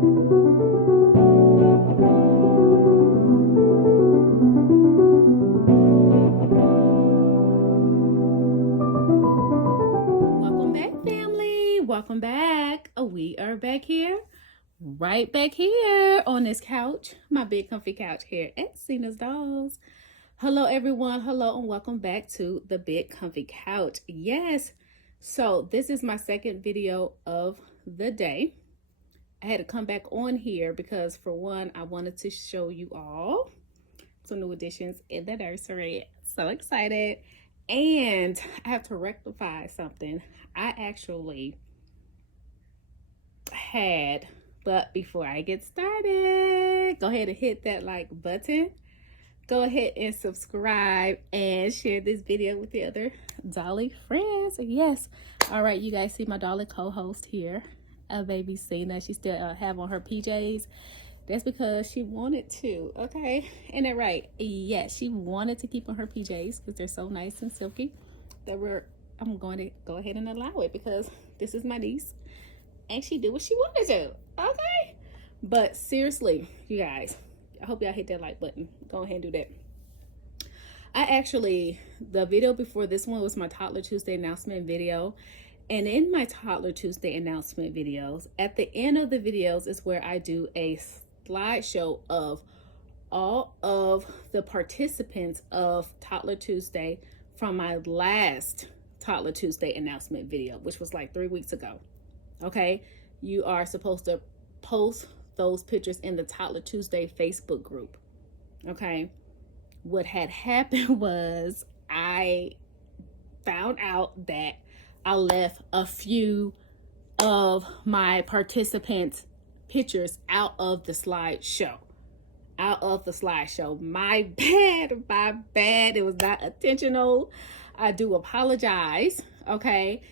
Welcome back. We are back here, right back here on this couch, my big comfy couch here at Cena's Dolls. Hello everyone, hello and welcome back to the big comfy couch. Yes, so this is my second video of the day. I had to come back on here because for one, I wanted to show you all some new additions in the nursery. So excited. And I have to rectify something. I actually had, but before I get started, go ahead and hit that like button. Go ahead and subscribe and share this video with the other Dolly friends. Yes. All right, you guys see my Dolly co-host here, baby Cena. She still have on her PJs. That's because she wanted to, okay? Ain't that right? Yes, she wanted to keep on her PJs because they're so nice and silky that I'm going to go ahead and allow it because this is my niece and she do what she wanted to, okay? But seriously, you guys, I hope y'all hit that like button. Go ahead and do that. The video before this one was my Toddler Tuesday announcement video. And in my Toddler Tuesday announcement videos, at the end of the videos is where I do a slideshow of all of the participants of Toddler Tuesday from my last Toddler Tuesday announcement video, which was like 3 weeks ago. Okay, you are supposed to post those pictures in the Toddler Tuesday Facebook group. Okay, what had happened was I found out that I left a few of my participants' pictures out of the slideshow. My bad. It was not intentional. I do apologize. Okay.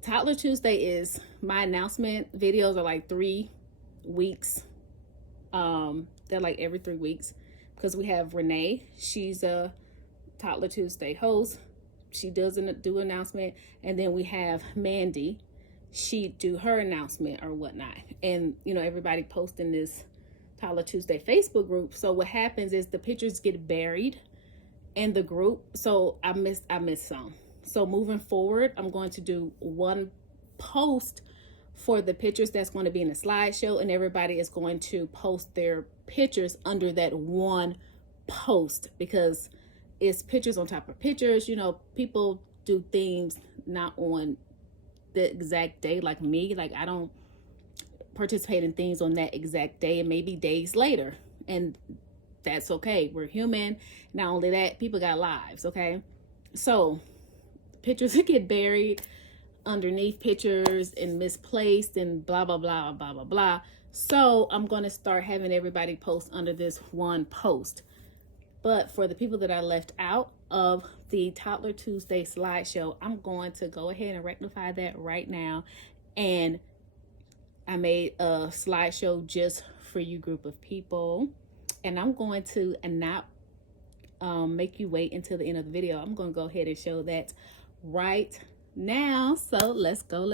Toddler Tuesday is my announcement videos are like 3 weeks. They're like every 3 weeks because we have Renee. She's a Toddler Tuesday host. She doesn't do announcement. And then we have Mandy. She do her announcement or whatnot. And, you know, everybody posting this Toddler Tuesday Facebook group. So what happens is the pictures get buried in the group. So I missed some. So moving forward, I'm going to do one post for the pictures that's going to be in the slideshow. And everybody is going to post their pictures under that one post because it's pictures on top of pictures. You know, people do things not on the exact day like me. Like I don't participate in things on that exact day and maybe days later. And that's okay. We're human. Not only that, people got lives, okay? So pictures get buried underneath pictures and misplaced and blah, blah, blah, blah, blah, blah. So I'm going to start having everybody post under this one post. But for the people that I left out of the Toddler Tuesday slideshow, I'm going to go ahead and rectify that right now. And I made a slideshow just for you group of people. And I'm going to not make you wait until the end of the video. I'm going to go ahead and show that right now. So let's go.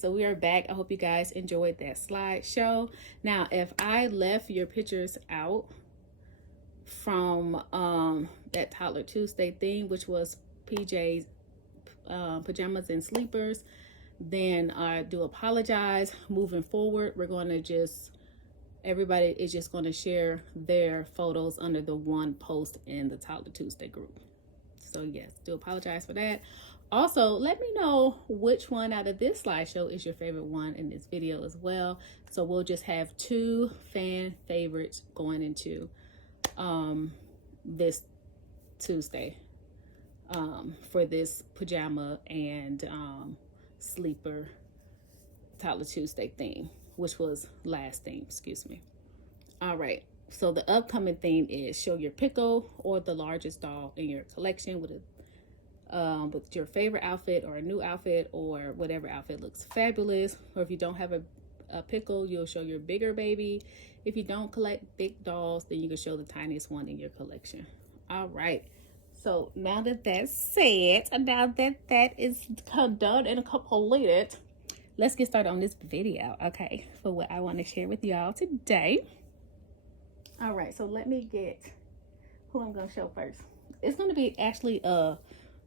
so we are back. I hope you guys enjoyed that slideshow. Now, if I left your pictures out from that Toddler Tuesday theme, which was PJs, pajamas and sleepers, then I do apologize. Moving forward, we're going to just, everybody is just going to share their photos under the one post in the Toddler Tuesday group. So yes, do apologize for that. Also, let me know which one out of this slideshow is your favorite one in this video as well. So we'll just have 2 fan favorites going into this Tuesday for this pajama and sleeper Toddler Tuesday theme, which was last theme, excuse me. All right, so the upcoming theme is show your pickle or the largest doll in your collection with your favorite outfit or a new outfit or whatever outfit looks fabulous. Or if you don't have a pickle, you'll show your bigger baby. If you don't collect big dolls, then you can show the tiniest one in your collection. All right, so now that that's said, now that that is done and completed, let's get started on this video, okay, for what I want to share with y'all today. All right, so let me get who I'm going to show first. It's going to be actually a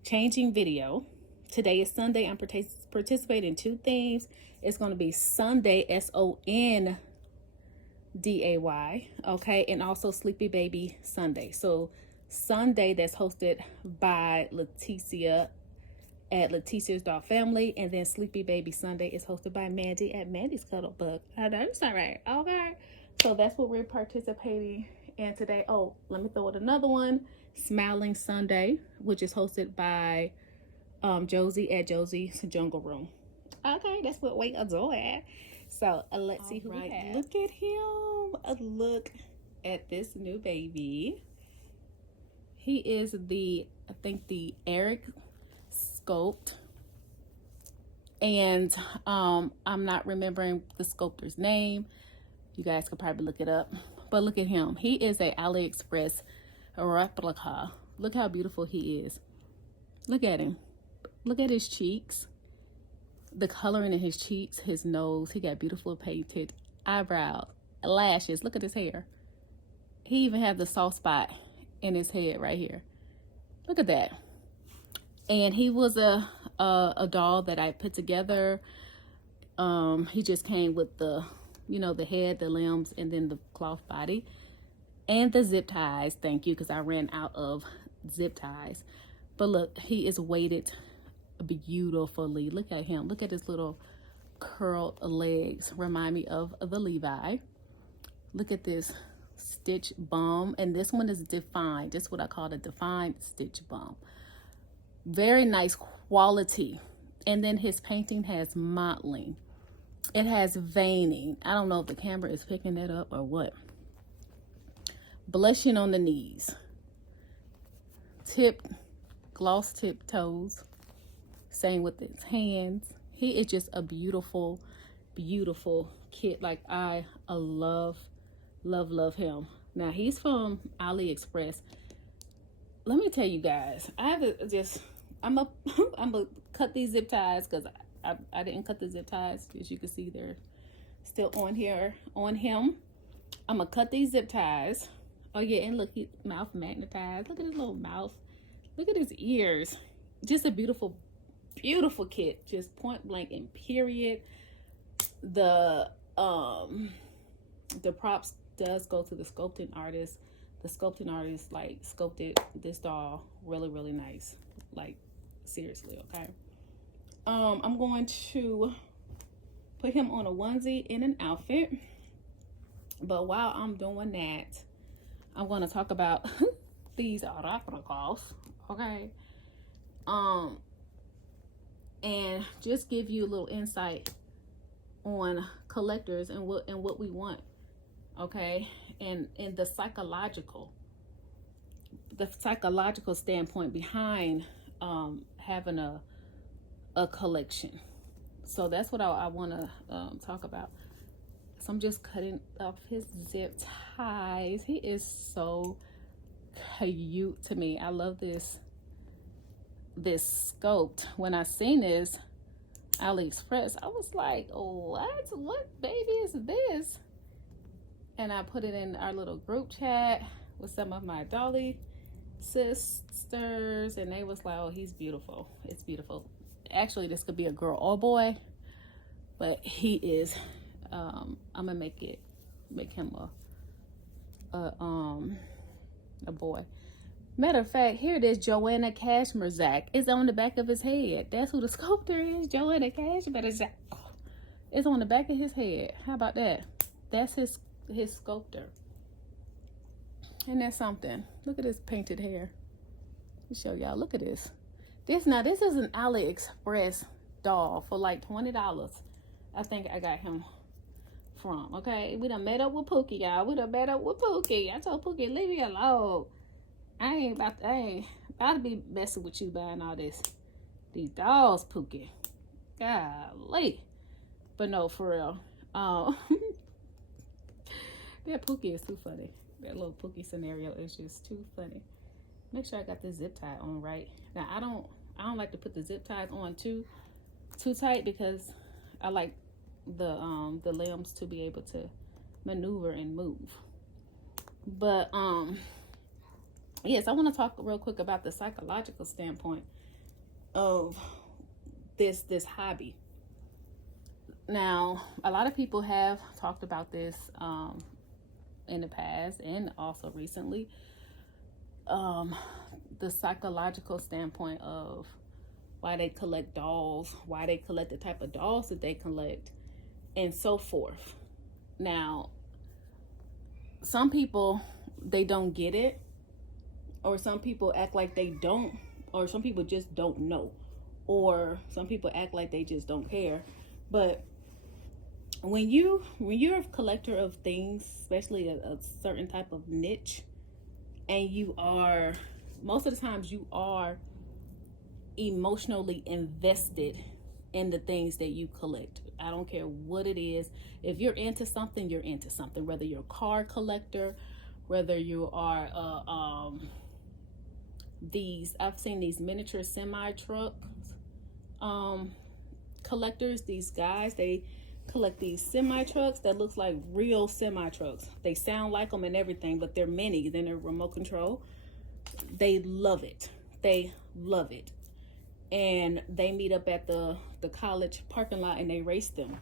changing video. Today is Sunday. I'm participating in 2 themes. It's going to be Sunday, Sonday, okay, and also Sleepy Baby Sunday. So Sunday, that's hosted by Leticia at Leticia's Doll Family, and then Sleepy Baby Sunday is hosted by Mandy at Mandy's Cuddle Book. I know it's all right. Okay, so that's what we're participating in today. Oh, let me throw in another one. Smiling Sunday, which is hosted by Josie at Josie's Jungle Room. Okay, that's what we are doing. So let's see who we have. Look at him. Look at this new baby. He is the, I think, the Eric sculpt, and I'm not remembering the sculptor's name. You guys could probably look it up, but look at him. He is a AliExpress replica. Look how beautiful he is. Look at him. Look at his cheeks, the coloring in his cheeks, his nose. He got beautiful painted eyebrows, lashes. Look at his hair. He even has the soft spot in his head right here. Look at that. And he was a doll that I put together. He just came with the, you know, the head, the limbs, and then the cloth body. And the zip ties, thank you, because I ran out of zip ties. But look, he is weighted beautifully. Look at him. Look at his little curled legs. Remind me of the Levi. Look at this stitch bum. And this one is defined. This is what I call a defined stitch bum. Very nice quality. And then his painting has mottling. It has veining. I don't know if the camera is picking that up or what. Blushing on the knees, gloss tip toes, same with his hands. He is just a beautiful, beautiful kid. Like I love him. Now he's from AliExpress. Let me tell you guys, I have to just, I'm gonna cut these zip ties because I didn't cut the zip ties. As you can see, they're still on here on him. I'm gonna cut these zip ties. Oh yeah, and look, his mouth magnetized. Look at his little mouth. Look at his ears. Just a beautiful, beautiful kit. Just point blank and period. The props does go to the sculpting artist. The sculpting artist like sculpted this doll really, really nice. Like seriously, okay. I'm going to put him on a onesie in an outfit. But while I'm doing that, I'm going to talk about these replicas, okay? And just give you a little insight on collectors and what we want, okay? And the psychological standpoint behind having a collection. So that's what I want to talk about. So I'm just cutting off his zip ties. He is so cute to me. I love this sculpt. When I seen this, AliExpress. I was like, what baby is this? And I put it in our little group chat with some of my dolly sisters, and they was like, oh, he's beautiful. It's beautiful. Actually, this could be a girl or boy, but he is. I'm gonna make him a boy. Matter of fact, here it is. Joanna Kashmerzak is on the back of his head. That's who the sculptor is. Joanna Kashmerzak. It's on the back of his head. How about that? That's his sculptor. And that's something. Look at this painted hair. Let me show y'all. Look at this. This is an AliExpress doll for like $20. I think I got him from. Okay, we done met up with Pookie, y'all. We done met up with Pookie. I told Pookie, leave me alone. I ain't about to be messing with you buying all these dolls, Pookie. Golly. But no, for real. That Pookie is too funny. That little Pookie scenario is just too funny. Make sure I got the zip tie on right. Now I don't like to put the zip ties on too tight, because I like the limbs to be able to maneuver and move. But yes, I want to talk real quick about the psychological standpoint of this hobby. Now, a lot of people have talked about this in the past and also recently. The psychological standpoint of why they collect dolls, why they collect the type of dolls that they collect, and so forth. Now, some people, they don't get it, or some people act like they don't, or some people just don't know, or some people act like they just don't care. But when you're a collector of things, especially a certain type of niche, and you are, most of the times you are emotionally invested in the things that you collect. I don't care what it is. If you're into something, you're into something. Whether you're a car collector, whether you are I've seen these miniature semi trucks collectors. These guys, they collect these semi trucks that looks like real semi trucks. They sound like them and everything, but they're mini. Then they're remote control. They love it. They love it. And they meet up at the college parking lot and they race them.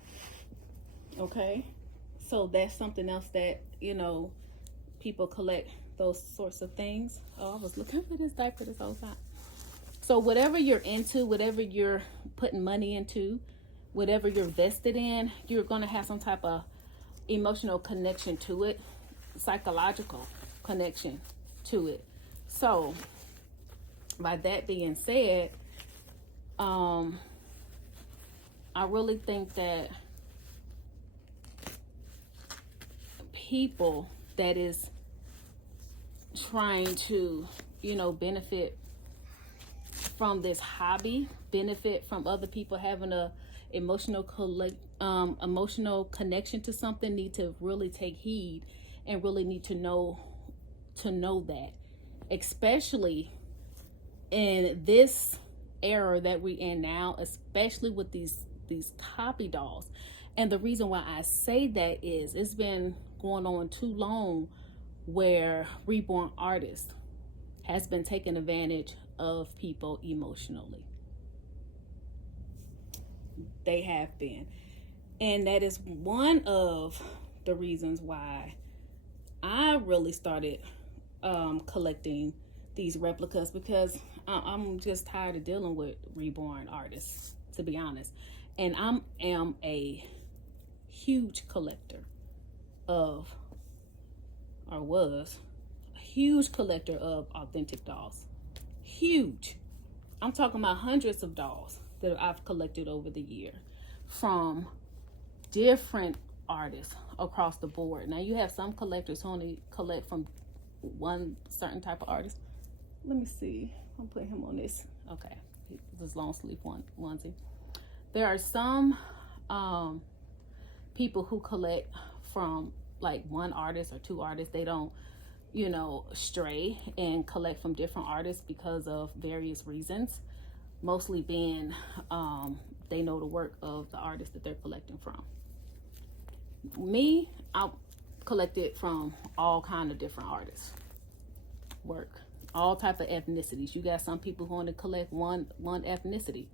Okay, so that's something else that, you know, people collect those sorts of things. Oh, I was looking for this diaper this whole time. So whatever you're into, whatever you're putting money into, whatever you're vested in, you're going to have some type of emotional connection to it, psychological connection to it. So by that being said, I really think that people that is trying to, you know, benefit from this hobby, benefit from other people having a emotional connection to something, need to really take heed and really need to know that, especially in this era that we're in now, especially with these copy dolls. And the reason why I say that is it's been going on too long where reborn artists has been taking advantage of people emotionally. They have been. And that is one of the reasons why I really started collecting these replicas, because I'm just tired of dealing with reborn artists, to be honest. And I am a huge collector of, or was a huge collector of authentic dolls. Huge. I'm talking about hundreds of dolls that I've collected over the year from different artists across the board. Now you have some collectors who only collect from one certain type of artist. Let me see. I'm putting him on this. Okay, this long sleeve onesie. There are some people who collect from like one artist or two artists. They don't, you know, stray and collect from different artists because of various reasons, mostly being they know the work of the artist that they're collecting from. Me, I collected from all kind of different artists work, all type of ethnicities. You got some people who only collect one ethnicity.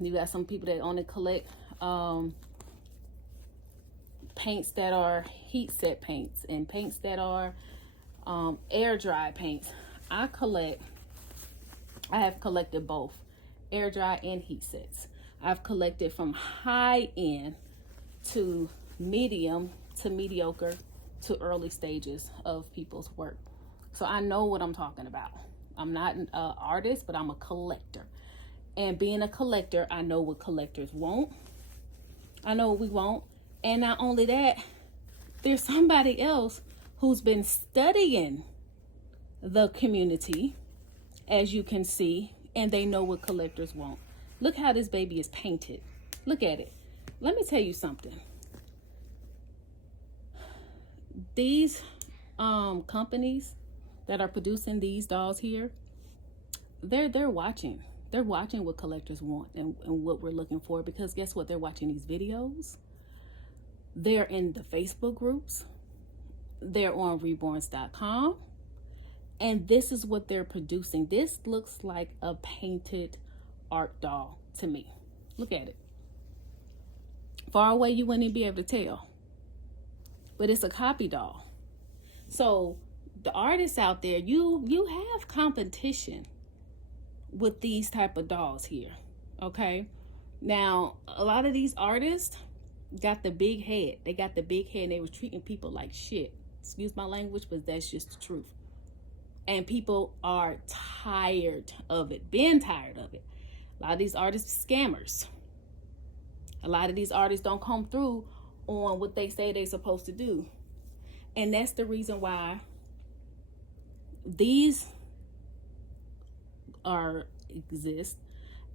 You got some people that only collect paints that are heat set paints and paints that are air dry paints. I have collected both air dry and heat sets. I've collected from high end to medium to mediocre to early stages of people's work. So I know what I'm talking about. I'm not an artist, but I'm a collector. And being a collector, I know what collectors want. I know what we want. And not only that, there's somebody else who's been studying the community, as you can see, and they know what collectors want. Look how this baby is painted. Look at it. Let me tell you something. These companies that are producing these dolls here, they're watching. They're watching what collectors want and what we're looking for, because guess what? They're watching these videos. They're in the Facebook groups. They're on reborns.com. And this is what they're producing. This looks like a painted art doll to me. Look at it. Far away, you wouldn't even be able to tell. But it's a copy doll. So the artists out there, you have competition with these type of dolls here. Okay. Now, a lot of these artists got the big head. They got the big head and they was treating people like shit. Excuse my language, but that's just the truth. And people are tired of it, been tired of it. A lot of these artists are scammers. A lot of these artists don't come through on what they say they're supposed to do. And that's the reason why these exist,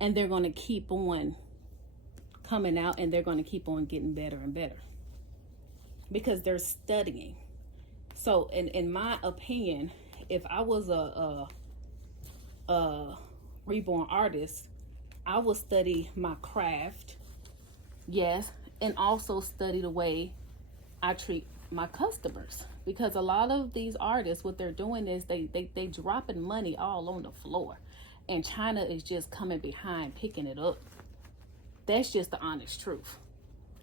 and they're going to keep on coming out, and they're going to keep on getting better and better because they're studying. So in my opinion, if I was a reborn artist, I would study my craft, yes, and also study the way I treat my customers, because a lot of these artists, what they're doing is they dropping money all on the floor, and China is just coming behind picking it up. That's just the honest truth.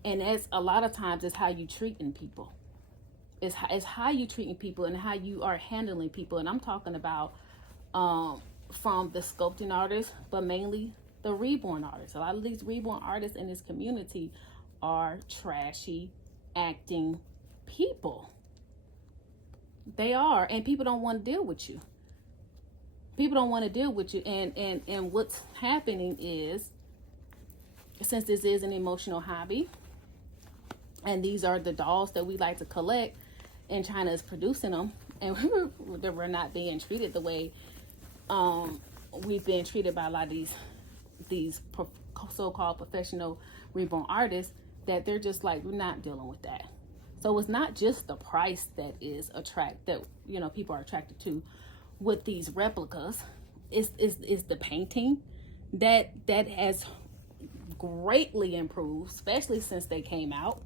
And that's a lot of times it's how you treating people. It's how you treating people and how you are handling people. And I'm talking about from the sculpting artists, but mainly the reborn artists. A lot of these reborn artists in this community are trashy acting people. They are, and people don't want to deal with you. People don't want to deal with you. And what's happening is, since this is an emotional hobby, and these are the dolls that we like to collect, and China is producing them, and we're not being treated the way we've been treated by a lot of these so-called professional reborn artists, that they're just like, we're not dealing with that. So it's not just the price that is people are attracted to with these replicas. It's the painting that has greatly improved, especially since they came out.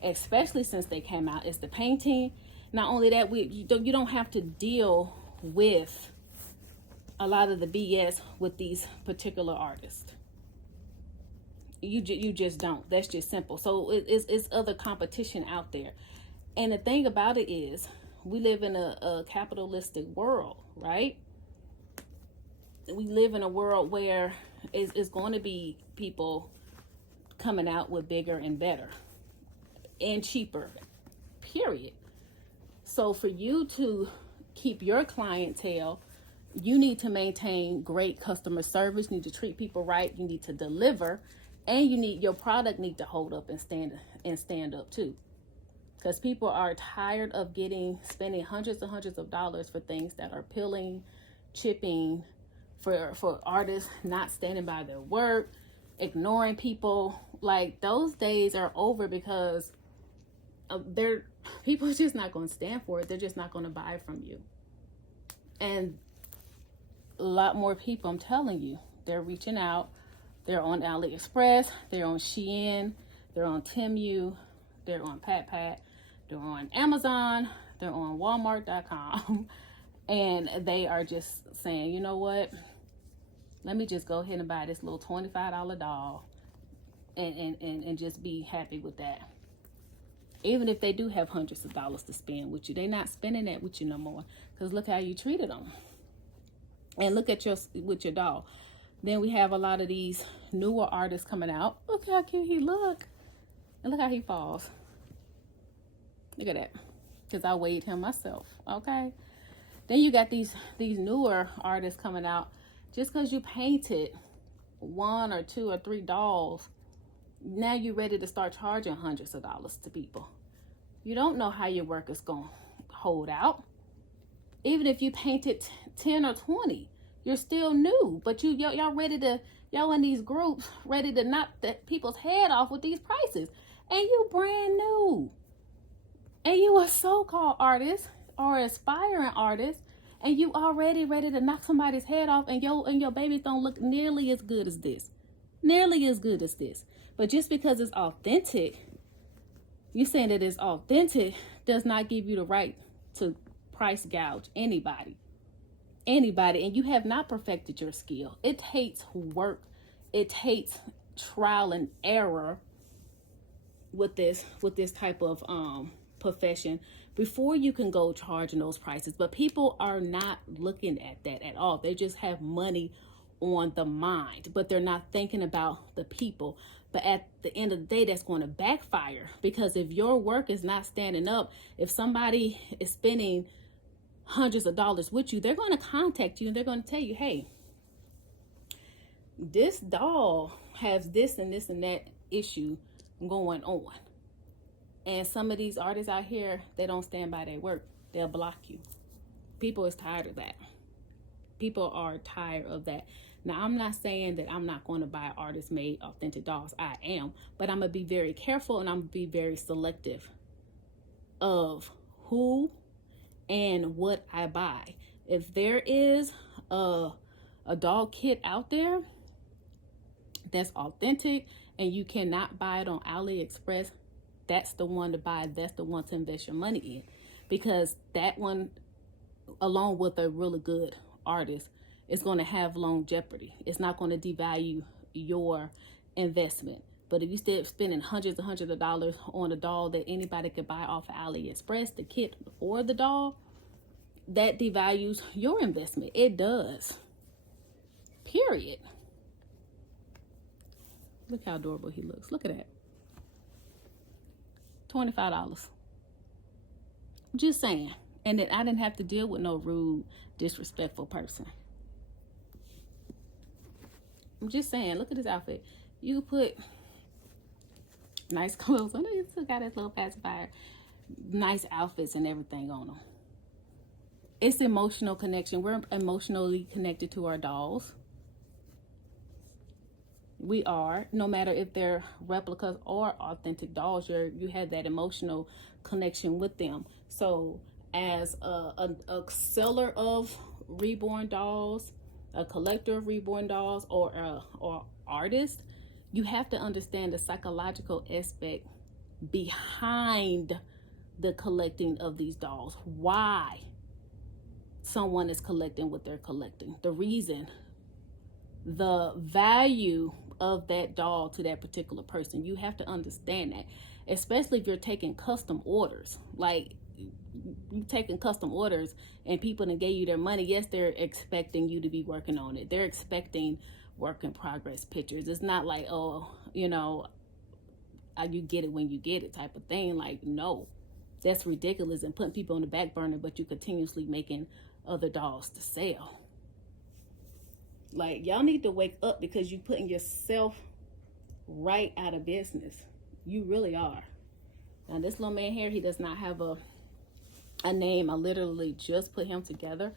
It's the painting. Not only that, you don't have to deal with a lot of the BS with these particular artists. You just don't. That's just simple. So it's other competition out there. And the thing about it is, we live in a capitalistic world, right? We live in a world where it's going to be people coming out with bigger and better and cheaper, period. So for you to keep your clientele, you need to maintain great customer service. You need to treat people right. You need to deliver, and your product need to hold up and stand up too. Because people are tired of spending hundreds and hundreds of dollars for things that are peeling, chipping, for artists not standing by their work, ignoring people. Like, those days are over, because people are just not going to stand for it. They're just not going to buy from you. And a lot more people, I'm telling you, they're reaching out. They're on AliExpress, they're on Shein, they're on Temu, they're on PatPat, they're on Amazon, they're on Walmart.com, and they are just saying, you know what? Let me just go ahead and buy this little $25 doll and just be happy with that. Even if they do have hundreds of dollars to spend with you, they're not spending that with you no more. Because look how you treated them. And look at with your doll. Then we have a lot of these newer artists coming out. Look how cute he look. And look how he falls. Look at that. Because I weighed him myself. Okay. Then you got these newer artists coming out. Just because you painted 1 or 2 or 3 dolls, now you're ready to start charging hundreds of dollars to people. You don't know how your work is going to hold out. Even if you painted 10 or 20, you're still new. But y'all ready to, y'all in these groups ready to knock people's head off with these prices. And you brand new. And you a so-called artist or aspiring artist, and you already ready to knock somebody's head off, and your babies don't look nearly as good as this. Nearly as good as this. But just because it's authentic, you saying that it's authentic does not give you the right to price gouge anybody. Anybody. And you have not perfected your skill. It takes work. It takes trial and error with this type of profession before you can go charging those prices. But people are not looking at that at all. They just have money on the mind, but they're not thinking about the people. But at the end of the day, that's going to backfire, because if your work is not standing up, if somebody is spending hundreds of dollars with you, they're going to contact you and they're going to tell you, hey, this doll has this and this and that issue going on. And some of these artists out here, they don't stand by their work. They'll block you. People is tired of that. People are tired of that. Now, I'm not saying that I'm not going to buy artist-made authentic dolls. I am. But I'm going to be very careful, and I'm going to be very selective of who and what I buy. If there is a doll kit out there that's authentic and you cannot buy it on AliExpress, that's the one to buy. That's the one to invest your money in, because that one, along with a really good artist, is going to have longevity. It's not going to devalue your investment. But if you start spending hundreds of dollars on a doll that anybody could buy off of AliExpress, the kit for the doll, that devalues your investment. It does. Period. Look how adorable he looks. Look at that. $25. Just saying. And then I didn't have to deal with no rude, disrespectful person. I'm just saying, look at this outfit. You put nice clothes on. He still got his little pacifier. Nice outfits and everything on them. It's emotional connection. We're emotionally connected to our dolls. We are, no matter if they're replicas or authentic dolls, you have that emotional connection with them. So as a seller of reborn dolls, a collector of reborn dolls, or artist, you have to understand the psychological aspect behind the collecting of these dolls. Why someone is collecting what they're collecting. The reason, the value of that doll to that particular person. You have to understand that, especially if you're taking custom orders. Like, you taking custom orders and people that gave you their money, yes, they're expecting you to be working on it. They're expecting work in progress pictures. It's not like, oh, you know, you get it when you get it type of thing. Like, no, that's ridiculous and putting people on the back burner, but you continuously making other dolls to sell. Like, y'all need to wake up, because you putting yourself right out of business. You really are. Now, this little man here, he does not have a name. I literally just put him together.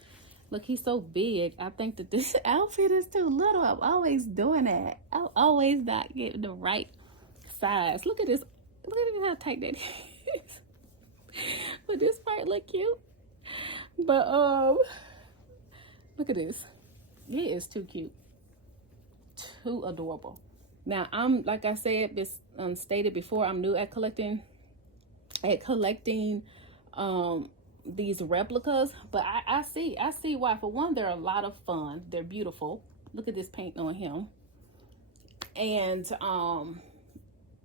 Look, he's so big. I think that this outfit is too little. I'm always doing that. I'm always not getting the right size. Look at this. Look at how tight that is. But this part look cute. But look at this. It is too cute. too adorable. Now, I'm, like I said, this stated before, I'm new at collecting these replicas, but I see why. For one, they're a lot of fun. They're beautiful. Look at this paint on him. And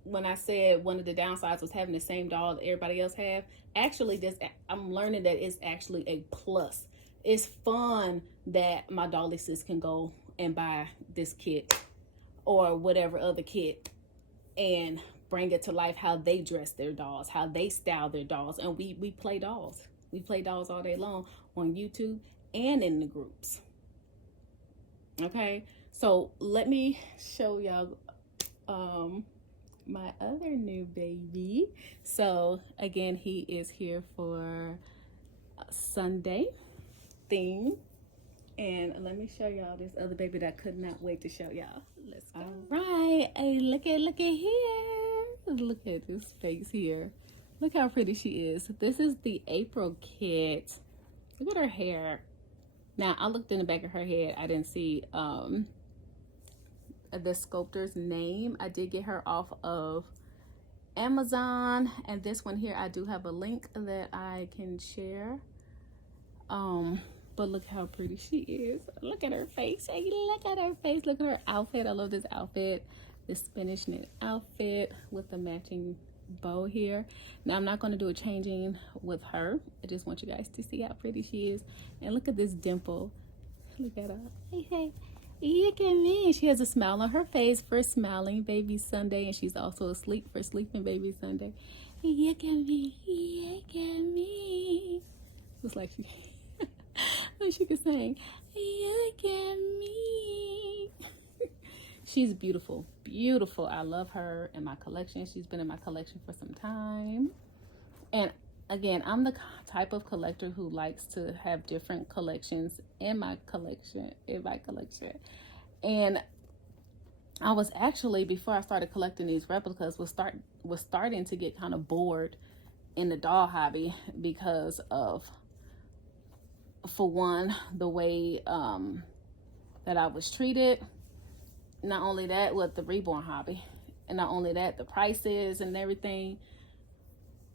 when I said one of the downsides was having the same doll that everybody else have, actually I'm learning that it's actually a plus. It's fun that my dolly sis can go and buy this kit or whatever other kit and bring it to life, how they dress their dolls, how they style their dolls. And we play dolls. We play dolls all day long on YouTube and in the groups. Okay, so let me show y'all my other new baby. So again, he is here for Sunday theme. And let me show y'all this other baby that I could not wait to show y'all. Let's go. All right, hey, look at here. Look at this face here. Look how pretty she is. This is the April kit. Look at her hair. Now, I looked in the back of her head. I didn't see the sculptor's name. I did get her off of Amazon. And this one here, I do have a link that I can share. But look how pretty she is. Look at her face. Hey, look at her face. Look at her outfit. I love this outfit. This Spanish knit outfit with the matching bow here. Now, I'm not going to do a changing with her. I just want you guys to see how pretty she is. And look at this dimple. Look at her. Hey, look at me. She has a smile on her face for smiling baby Sunday. And she's also asleep for sleeping baby Sunday. Look at me. Look at me. Looks like she could sing. Look at me. She's beautiful. Beautiful. I love her in my collection. She's been in my collection for some time. And again, I'm the type of collector who likes to have different collections in my collection. And I was actually, before I started collecting these replicas, was starting to get kind of bored in the doll hobby because of, for one, the way that I was treated. Not only that, with the reborn hobby, and not only that, the prices and everything.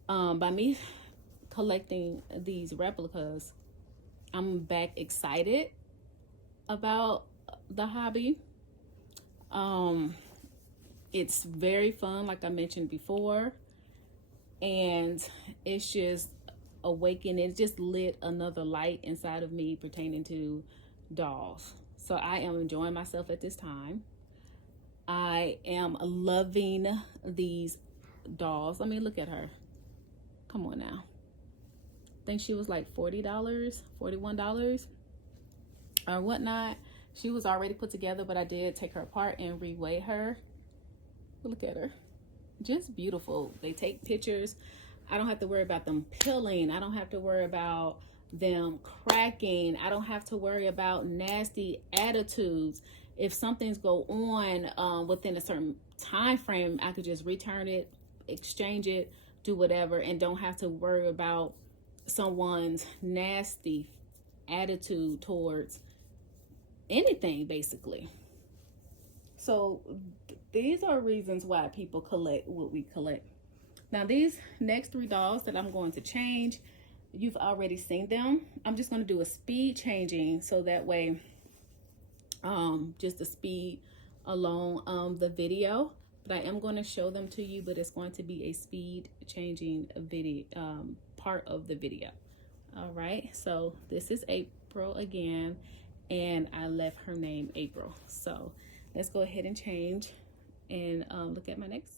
By me collecting these replicas, I'm back excited about the hobby. It's very fun, like I mentioned before, and it's just awakened. It just lit another light inside of me pertaining to dolls. So I am enjoying myself at this time. I am loving these dolls. I mean, look at her. Come on now. I think she was like $40, $41 or whatnot. She was already put together, but I did take her apart and reweigh her. Look at her. Just beautiful. They take pictures. I don't have to worry about them peeling. I don't have to worry about them cracking. I don't have to worry about nasty attitudes. If something's go on within a certain time frame, I could just return it, exchange it, do whatever, and don't have to worry about someone's nasty attitude towards anything, basically. So these are reasons why people collect what we collect. Now, these next 3 dolls that I'm going to change, you've already seen them. I'm just going to do a speed changing, so that way just the speed along the video, but I am going to show them to you, but it's going to be a speed changing video part of the video. All right, so this is April again, and I left her name April. So let's go ahead and change and look at my next.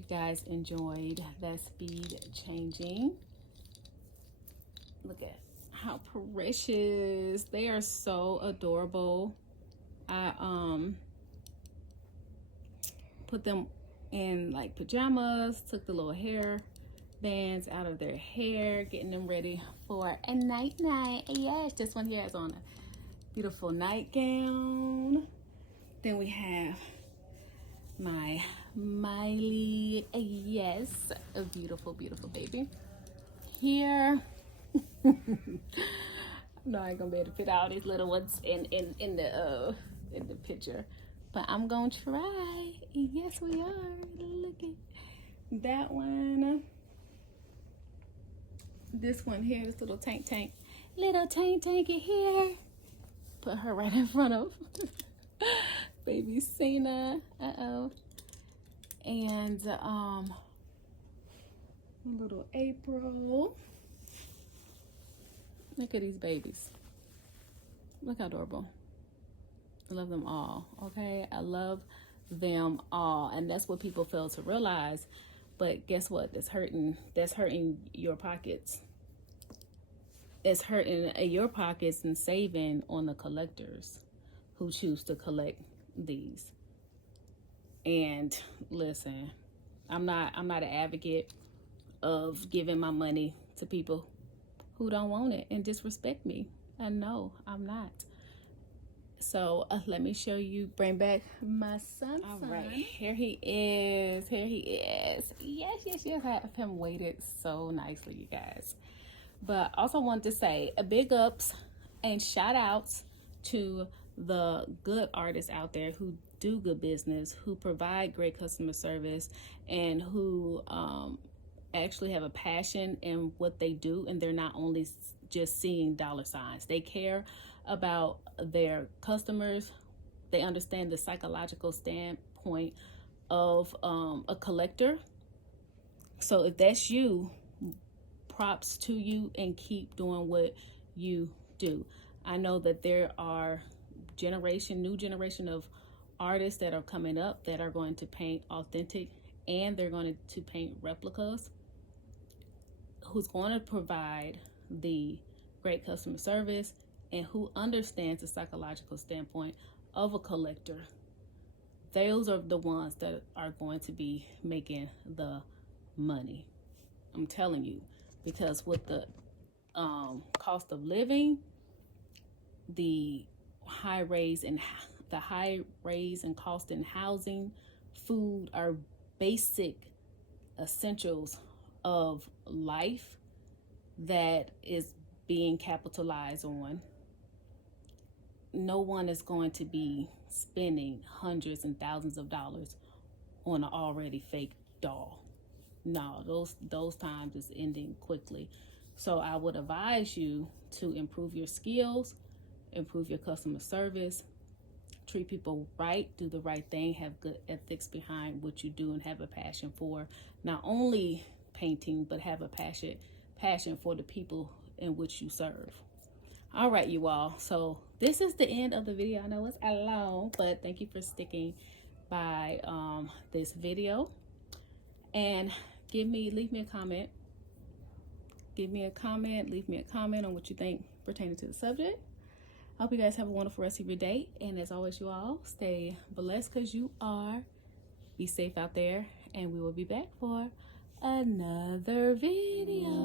you guys enjoyed that speed changing. Look at how precious. They are so adorable. I put them in like pajamas, took the little hair bands out of their hair, getting them ready for a night. Yes, this one here has on a beautiful nightgown. Then we have my Miley, yes, a beautiful baby here. No, I ain't gonna be able to fit all these little ones in the picture, but I'm gonna try. Yes, we are. Look at that one. This one here, this little tanky here. Put her right in front of baby Cena. And little April. Look at these babies. Look how adorable. I love them all. Okay, I love them all, and that's what people fail to realize. But guess what? That's hurting your pockets. It's hurting your pockets and saving on the collectors who choose to collect these. And listen, I'm not an advocate of giving my money to people who don't want it and disrespect me. I know I'm not. So let me show you, bring back my son. All right, here he is. Yes, I have him weighted so nicely, you guys. But also want to say a big ups and shout outs to the good artists out there who do good business, who provide great customer service, and who actually have a passion in what they do, and they're not only just seeing dollar signs. They care about their customers. They understand the psychological standpoint of a collector. So if that's you, props to you, and keep doing what you do. I know that there are new generation of artists that are coming up that are going to paint authentic, and they're going to paint replicas, who's going to provide the great customer service and who understands the psychological standpoint of a collector. Those are the ones that are going to be making the money. I'm telling you, because with the cost of living, the high raise and cost in housing, food are basic essentials of life that is being capitalized on. No one is going to be spending hundreds and thousands of dollars on an already fake doll. No, those times is ending quickly. So I would advise you to improve your skills, improve your customer service, treat people right, do the right thing, have good ethics behind what you do, and have a passion for not only painting, but have a passion for the people in which you serve. All right, you all. So this is the end of the video. I know it's long, but thank you for sticking by this video. And leave me a comment. Leave me a comment on what you think pertaining to the subject. I hope you guys have a wonderful rest of your day. And as always, you all stay blessed because you are. Be safe out there. And we will be back for another video.